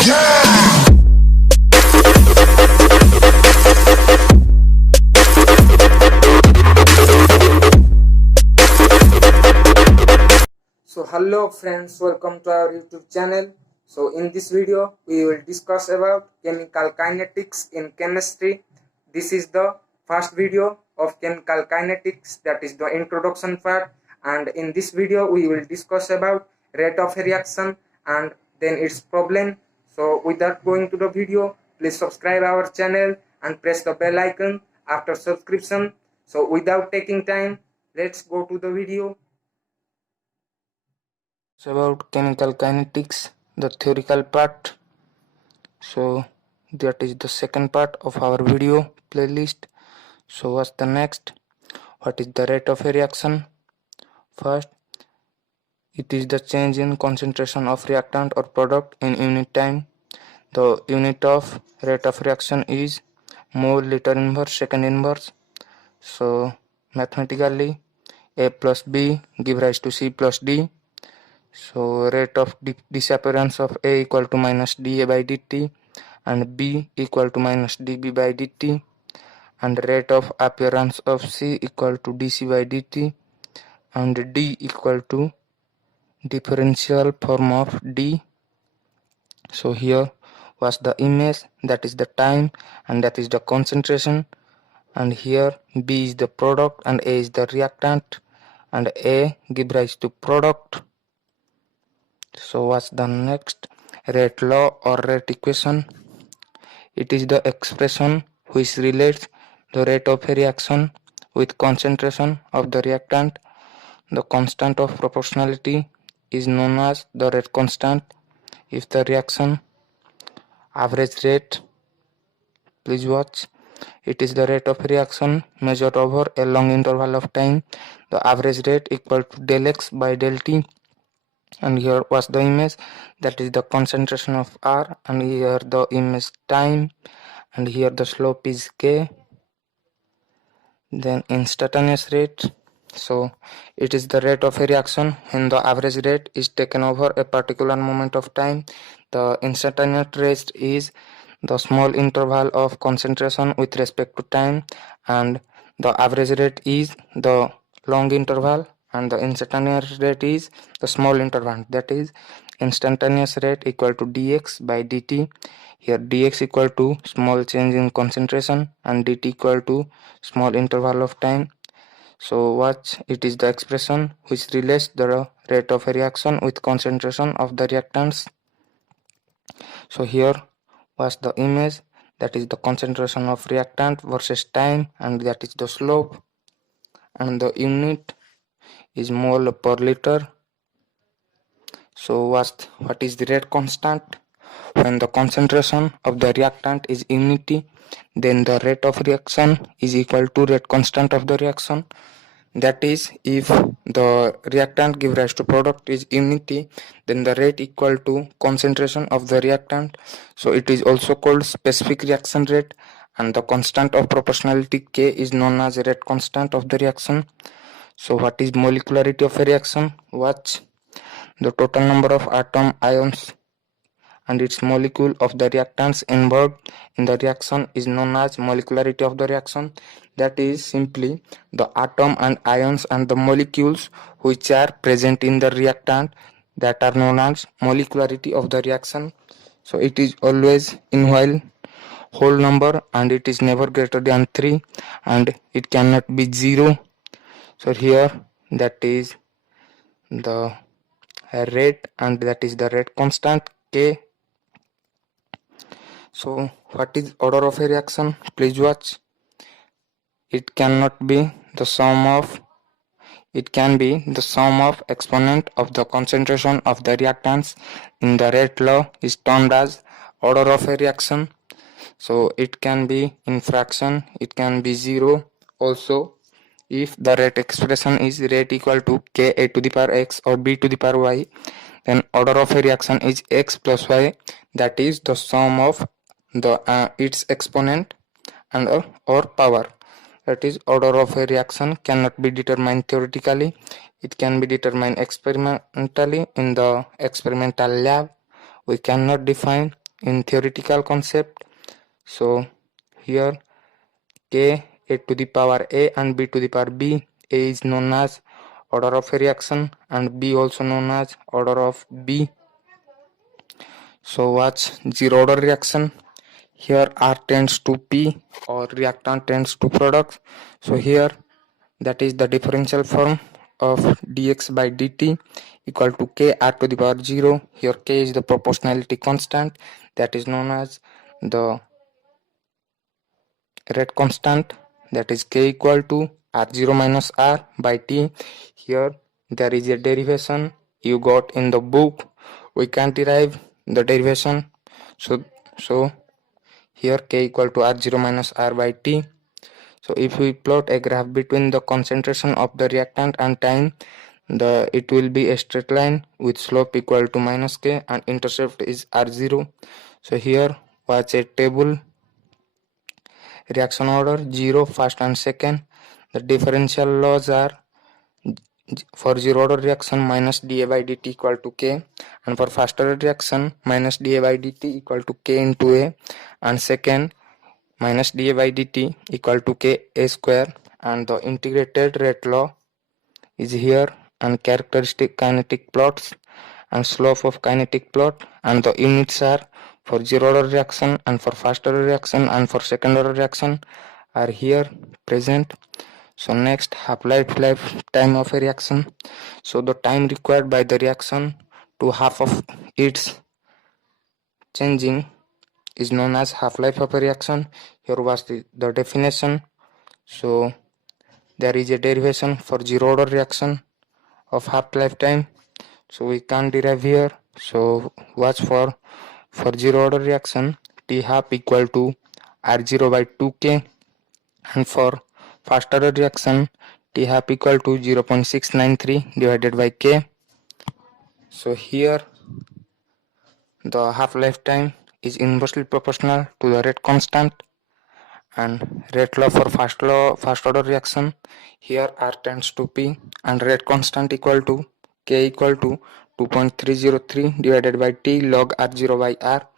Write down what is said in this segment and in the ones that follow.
So hello friends, welcome to our YouTube channel. So in this video we will discuss about chemical kinetics in chemistry. This is the first video of chemical kinetics, that is the introduction part, and in this video we will discuss about rate of reaction and then its problem. So without going to the video, please subscribe our channel and press the bell icon after subscription. So without taking time, let's go to the video. About chemical kinetics, the theoretical part. So that is the second part of our video playlist. So what's the next? What is the rate of a reaction? First, it is the change in concentration of reactant or product in unit time. The unit of rate of reaction is mole liter inverse second inverse. So mathematically, A plus B give rise to C plus D. So rate of disappearance of A equal to minus dA by dt and B equal to minus dB by dt, and rate of appearance of C equal to dC by dt and D equal to differential form of D. So here was the image, that is the time and that is the concentration, and here B is the product and A is the reactant, and A give rise to product. So what's the next? Rate law or rate equation. It is the expression which relates the rate of a reaction with concentration of the reactant. The constant of proportionality is known as the rate constant if the reaction average rate, please watch, it is the rate of reaction measured over a long interval of time, the average rate equal to del x by del t. And here was the image, that is the concentration of R, and here the image time, and here the slope is K. Then instantaneous rate, so it is the rate of a reaction when the average rate is taken over a particular moment of time. The instantaneous rate is the small interval of concentration with respect to time, and the average rate is the long interval, and the instantaneous rate is the small interval, that is instantaneous rate equal to dx by dt. Here dx equal to small change in concentration and dt equal to small interval of time. So watch, it is the expression which relates the rate of a reaction with concentration of the reactants. So here was the image, that is the concentration of reactant versus time, and that is the slope, and the unit is mole per liter. So what is the rate constant? When the concentration of the reactant is unity, then the rate of reaction is equal to rate constant of the reaction. That is, if the reactant give rise to product is unity, then the rate equal to concentration of the reactant. So it is also called specific reaction rate, and the constant of proportionality K is known as rate constant of the reaction. So what is molecularity of a reaction? Watch, the total number of atom ions and its molecule of the reactants involved in the reaction is known as molecularity of the reaction. That is simply the atom and ions and the molecules which are present in the reactant, that are known as molecularity of the reaction. So it is always in whole number, and it is never greater than 3, and it cannot be 0. So here that is the rate, and that is the rate constant K. So what is order of a reaction? Please watch. It can be the sum of exponent of the concentration of the reactants in the rate law is termed as order of a reaction. So it can be in fraction, it can be 0 also. If the rate expression is rate equal to Ka to the power x or b to the power y, then order of a reaction is x plus y, that is the sum of the its exponent and or power. That is, order of a reaction cannot be determined theoretically, it can be determined experimentally in the experimental lab. We cannot define in theoretical concept. So here k a to the power a and b to the power b. A is known as order of a reaction and b also known as order of b. So what's zero order reaction? Here R tends to P or reactant tends to product. So here that is the differential form of dx by dt equal to k r to the power 0. Here k is the proportionality constant that is known as the rate constant, that is k equal to r0 minus r by t. Here there is a derivation you got in the book. We can derive the derivation. So here k equal to r0 minus r by t. So if we plot a graph between the concentration of the reactant and time, it will be a straight line with slope equal to minus k and intercept is r0. So here watch a table. Reaction order 0, first and second. The differential laws are for zero order reaction minus dA by dt equal to k, and for first order reaction minus dA by dt equal to k into a, and second minus dA by dt equal to k a square, and the integrated rate law is here, and characteristic kinetic plots and slope of kinetic plot, and the units are for zero order reaction and for first order reaction and for second order reaction are here present. So next, lifetime of a reaction. So the time required by the reaction to half of its changing is known as half-life of a reaction. Here was the definition. So there is a derivation for zero order reaction of half-life time. So we can derive here. So watch for zero order reaction, T half equal to R0 by 2K, and for first order reaction T half equal to 0.693 divided by K. So here the half-life time is inversely proportional to the rate constant, and rate law for first order reaction, here R tends to P and rate constant equal to K equal to 2.303 divided by T log R0 by R.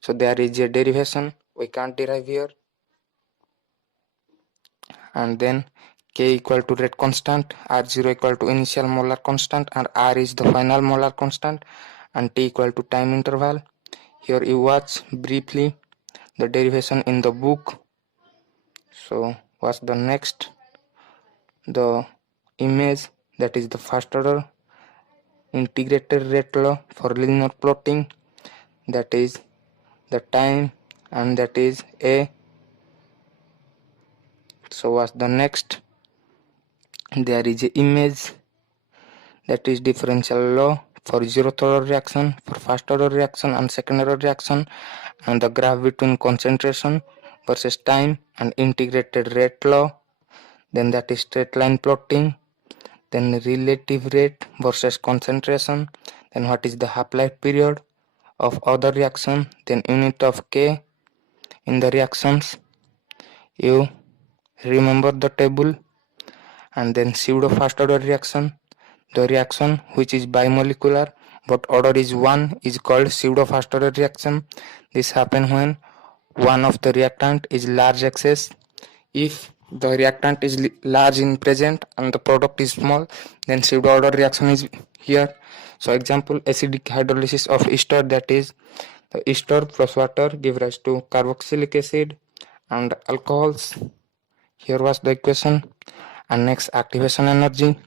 So there is a derivation we can't derive here, and then K equal to rate constant, R0 equal to initial molar constant, and R is the final molar constant, and T equal to time interval. Here you watch briefly the derivation in the book. So what's the next? The image, that is the first order integrated rate law for linear plotting, that is the time, and that is A. So what's the next? There is a image, that is differential law for zeroth order reaction, for first order reaction and second order reaction, and the graph between concentration versus time and integrated rate law. Then that is straight line plotting, then relative rate versus concentration, then what is the half-life period of other reaction, then unit of K in the reactions. You remember the table, and then pseudo first order reaction. The reaction which is bimolecular but order is 1 is called pseudo first order reaction. This happens when one of the reactant is large excess. If the reactant is large in present and the product is small, then pseudo order reaction is here. So example, acidic hydrolysis of ester, that is the ester plus water give rise to carboxylic acid and alcohols. Here was the equation. And next, activation energy.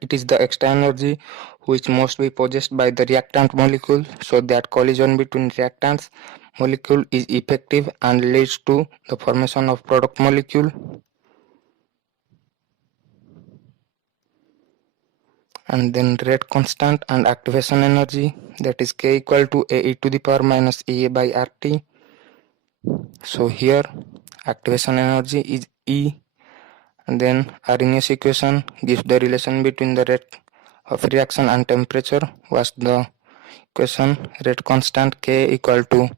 It is the extra energy which must be possessed by the reactant molecule so that collision between reactants molecule is effective and leads to the formation of product molecule. And then rate constant and activation energy, that is K equal to A e to the power minus EA by RT. So here activation energy is E, and then Arrhenius equation gives the relation between the rate of reaction and temperature. Was the equation rate constant K equal to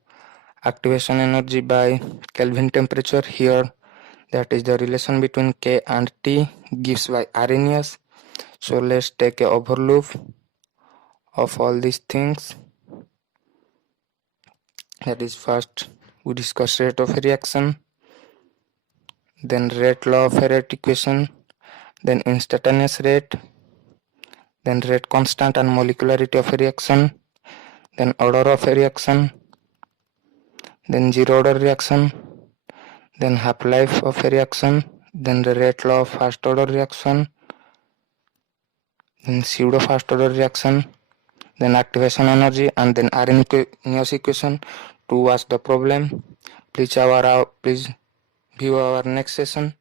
activation energy by Kelvin temperature. Here that is the relation between K and T gives by Arrhenius. So let's take a overlook of all these things. That is, first we discuss rate of reaction, then rate law of rate equation, then instantaneous rate, then rate constant and molecularity of a reaction, then order of a reaction, then zero order reaction, then half-life of a reaction, then the rate law of first order reaction, then pseudo first order reaction, then activation energy, and then Arrhenius equation to watch the problem. Please view our next session.